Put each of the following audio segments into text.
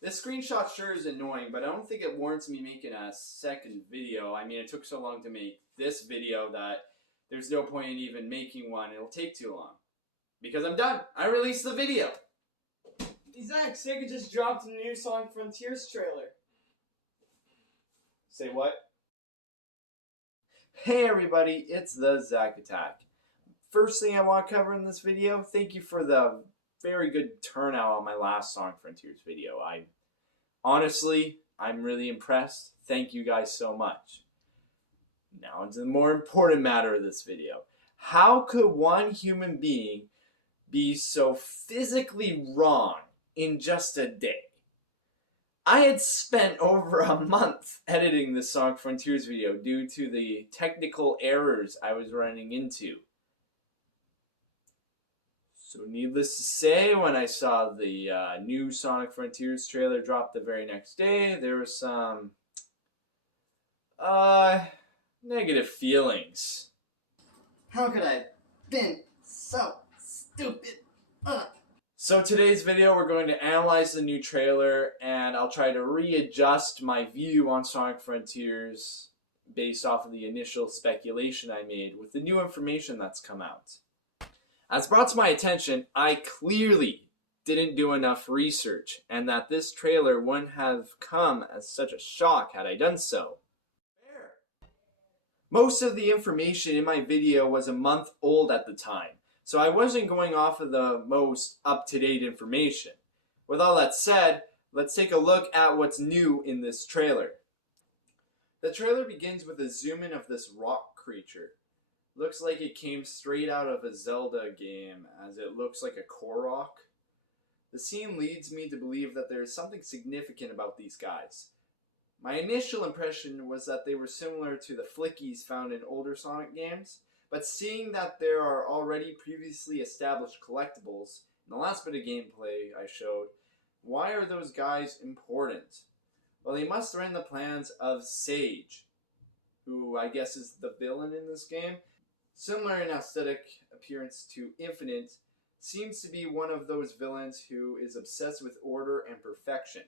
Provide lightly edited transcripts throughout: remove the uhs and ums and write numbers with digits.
This screenshot sure is annoying, but I don't think it warrants me making a second video. I mean, it took so long to make this video that there's no point in even making one. It'll take too long. Because I'm done. I released the video. Zach, Sega just dropped a new Sonic Frontiers trailer. Say what? Hey everybody, it's the Zach Attack. First thing I want to cover in this video, thank you for the very good turnout on my last Sonic Frontiers video. I'm really impressed. Thank you guys so much. Now into the more important matter of this video. How could one human being be so physically wrong in just a day? I had spent over a month editing this Sonic Frontiers video due to the technical errors I was running into. So needless to say, when I saw the new Sonic Frontiers trailer drop the very next day, there were some negative feelings. How could I have been so stupid? So today's video we're going to analyze the new trailer and I'll try to readjust my view on Sonic Frontiers based off of the initial speculation I made with the new information that's come out. As brought to my attention, I clearly didn't do enough research and that this trailer wouldn't have come as such a shock had I done so. Most of the information in my video was a month old at the time, so I wasn't going off of the most up-to-date information. With all that said, let's take a look at what's new in this trailer. The trailer begins with a zoom in of this rock creature. Looks like it came straight out of a Zelda game, as it looks like a Korok. The scene leads me to believe that there is something significant about these guys. My initial impression was that they were similar to the flickies found in older Sonic games, but seeing that there are already previously established collectibles in the last bit of gameplay I showed, why are those guys important? Well, they must run the plans of Sage, who I guess is the villain in this game. Similar in aesthetic appearance to Infinite, seems to be one of those villains who is obsessed with order and perfection.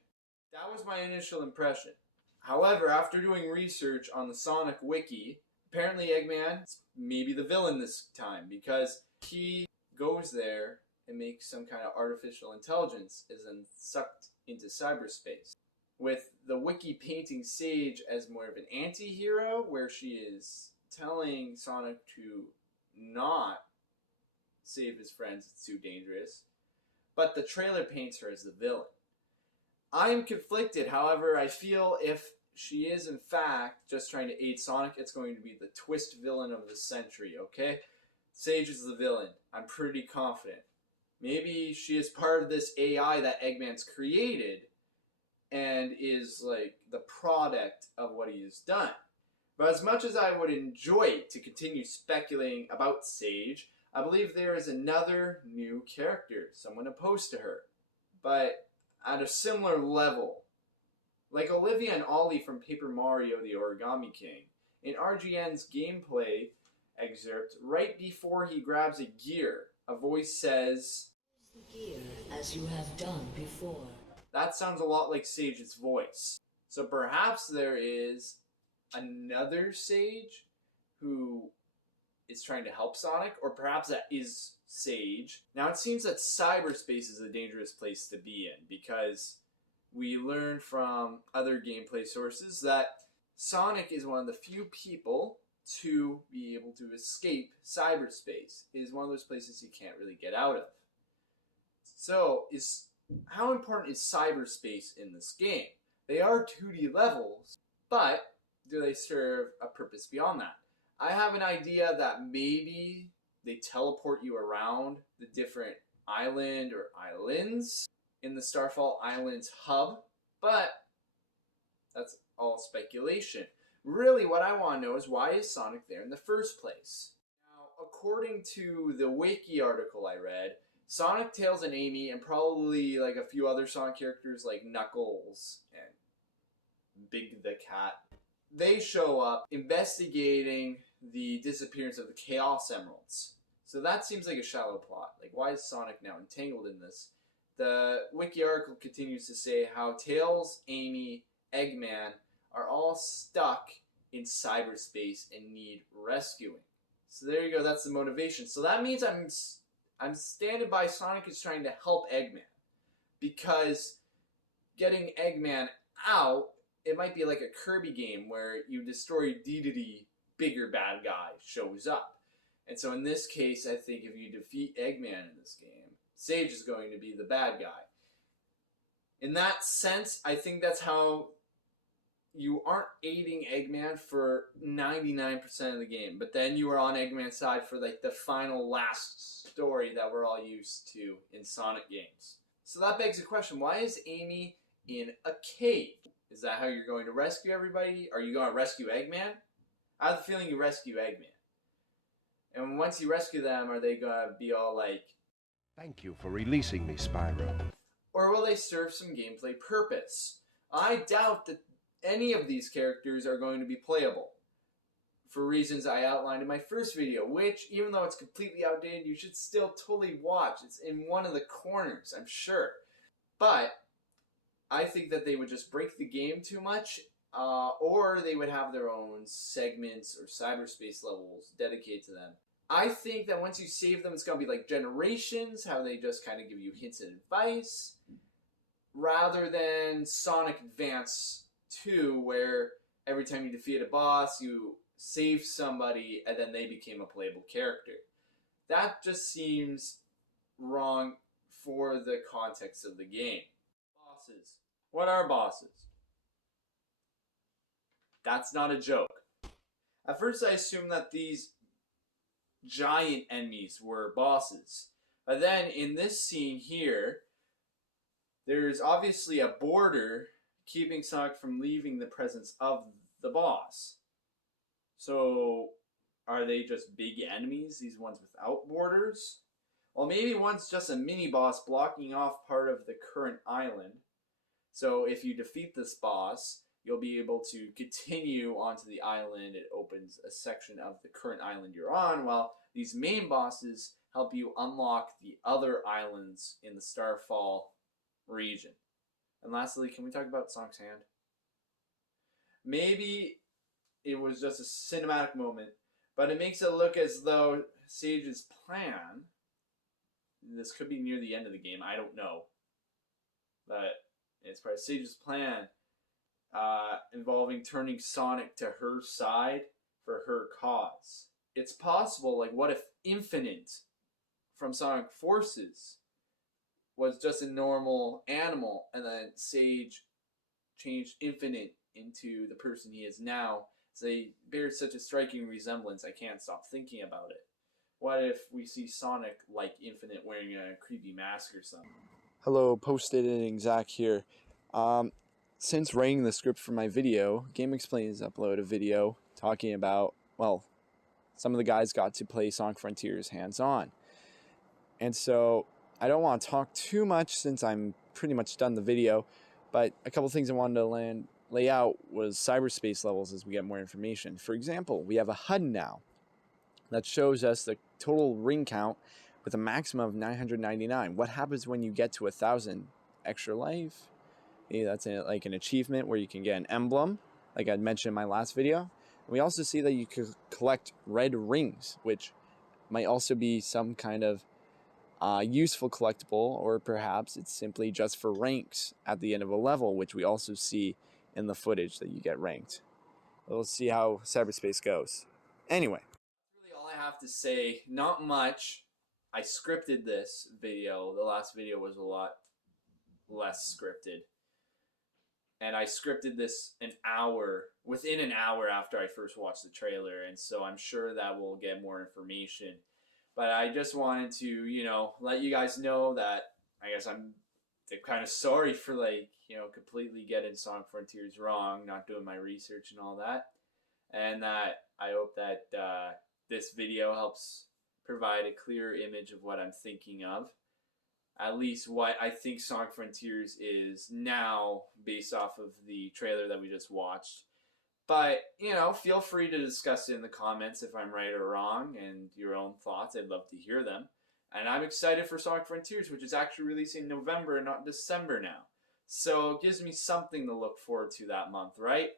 That was my initial impression. However, after doing research on the Sonic Wiki, apparently Eggman's maybe the villain this time because he goes there and makes some kind of artificial intelligence is then sucked into cyberspace. With the Wiki painting Sage as more of an anti-hero, where she is telling Sonic to not save his friends, it's too dangerous, but the trailer paints her as the villain. I am conflicted, however, I feel if she is in fact just trying to aid Sonic, it's going to be the twist villain of the century, okay? Sage is the villain. I'm pretty confident. Maybe she is part of this AI that Eggman's created and is like the product of what he has done. But as much as I would enjoy to continue speculating about Sage, I believe there is another new character, someone opposed to her, but at a similar level. Like Olivia and Ollie from Paper Mario the Origami King. In RGN's gameplay excerpt, right before he grabs a gear, a voice says, "The gear as you have done before." That sounds a lot like Sage's voice. So perhaps there is another Sage who is trying to help Sonic, or perhaps that is Sage. Now it seems that cyberspace is a dangerous place to be in because we learned from other gameplay sources that Sonic is one of the few people to be able to escape cyberspace. It is one of those places he can't really get out of. So, how important is cyberspace in this game? They are 2D levels, but do they serve a purpose beyond that? I have an idea that maybe they teleport you around the different island or islands in the Starfall Islands hub, but that's all speculation. Really, what I want to know is why is Sonic there in the first place? Now, according to the Wiki article I read, Sonic, Tails, and Amy, and probably like a few other Sonic characters like Knuckles and Big the Cat, they show up investigating the disappearance of the Chaos Emeralds. So that seems like a shallow plot. Like, why is Sonic now entangled in this? the wiki article continues to say how Tails, Amy, Eggman are all stuck in cyberspace and need rescuing. So there you go, that's the motivation. So that means I'm standing by Sonic is trying to help Eggman. Because getting Eggman out, it might be like a Kirby game where you destroy Dedede, bigger bad guy shows up. And so in this case, I think if you defeat Eggman in this game, Sage is going to be the bad guy. In that sense, I think that's how you aren't aiding Eggman for 99% of the game, but then you are on Eggman's side for like the final last story that we're all used to in Sonic games. So that begs the question, why is Amy in a cave? Is that how you're going to rescue everybody? Are you going to rescue Eggman? I have the feeling you rescue Eggman. And once you rescue them, are they going to be all like, "Thank you for releasing me, Spyro"? or will they serve some gameplay purpose? I doubt that any of these characters are going to be playable, for reasons I outlined in my first video, which, even though it's completely outdated, you should still totally watch. It's in one of the corners, I'm sure. But I think that they would just break the game too much, or they would have their own segments or cyberspace levels dedicated to them. I think that once you save them, it's going to be like Generations, how they just kind of give you hints and advice, rather than Sonic Advance 2, where every time you defeat a boss, you save somebody and then they became a playable character. That just seems wrong for the context of the game. Bosses. What are bosses? That's not a joke. At first I assumed that these giant enemies were bosses. But then in this scene here, there's obviously a border keeping Sonic from leaving the presence of the boss. So are they just big enemies, these ones without borders? Well, maybe one's just a mini-boss blocking off part of the current island. So if you defeat this boss, you'll be able to continue onto the island. It opens a section of the current island you're on, while these main bosses help you unlock the other islands in the Starfall region. And lastly, can we talk about Sonic's hand? Maybe it was just a cinematic moment, but it makes it look as though Sage's plan, this could be near the end of the game, I don't know, but it's probably Sage's plan involving turning Sonic to her side for her cause. It's possible, like, what if Infinite from Sonic Forces was just a normal animal, and then Sage changed Infinite into the person he is now? So they bear such a striking resemblance, I can't stop thinking about it. What if we see Sonic like Infinite wearing a creepy mask or something? Hello, post-editing Zach here. Since writing the script for my video, Gamexplain has uploaded a video talking about, well, some of the guys got to play Sonic Frontiers hands-on. And so I don't want to talk too much since I'm pretty much done the video, but a couple things I wanted to lay out was cyberspace levels as we get more information. For example, we have a HUD now that shows us the total ring count with a maximum of 999. What happens when you get to 1,000? Extra life? Maybe that's like an achievement where you can get an emblem, like I mentioned in my last video. And we also see that you could collect red rings, which might also be some kind of useful collectible, or perhaps it's simply just for ranks at the end of a level, which we also see in the footage that you get ranked. We'll see how cyberspace goes. Anyway. That's really all I have to say. Not much. I scripted this video. The last video was a lot less scripted. And I scripted this within an hour after I first watched the trailer, and so I'm sure that we'll get more information. But I just wanted to, let you guys know that I guess I'm kind of sorry for, completely getting Sonic Frontiers wrong, not doing my research and all that. And that I hope that this video helps provide a clear image of what I'm thinking of. At least what I think Sonic Frontiers is now, based off of the trailer that we just watched. But, feel free to discuss it in the comments if I'm right or wrong, and your own thoughts. I'd love to hear them. And I'm excited for Sonic Frontiers, which is actually releasing in November and not December now. So it gives me something to look forward to that month, right?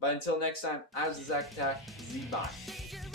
But until next time, I was Zach Attack, Z-Bye.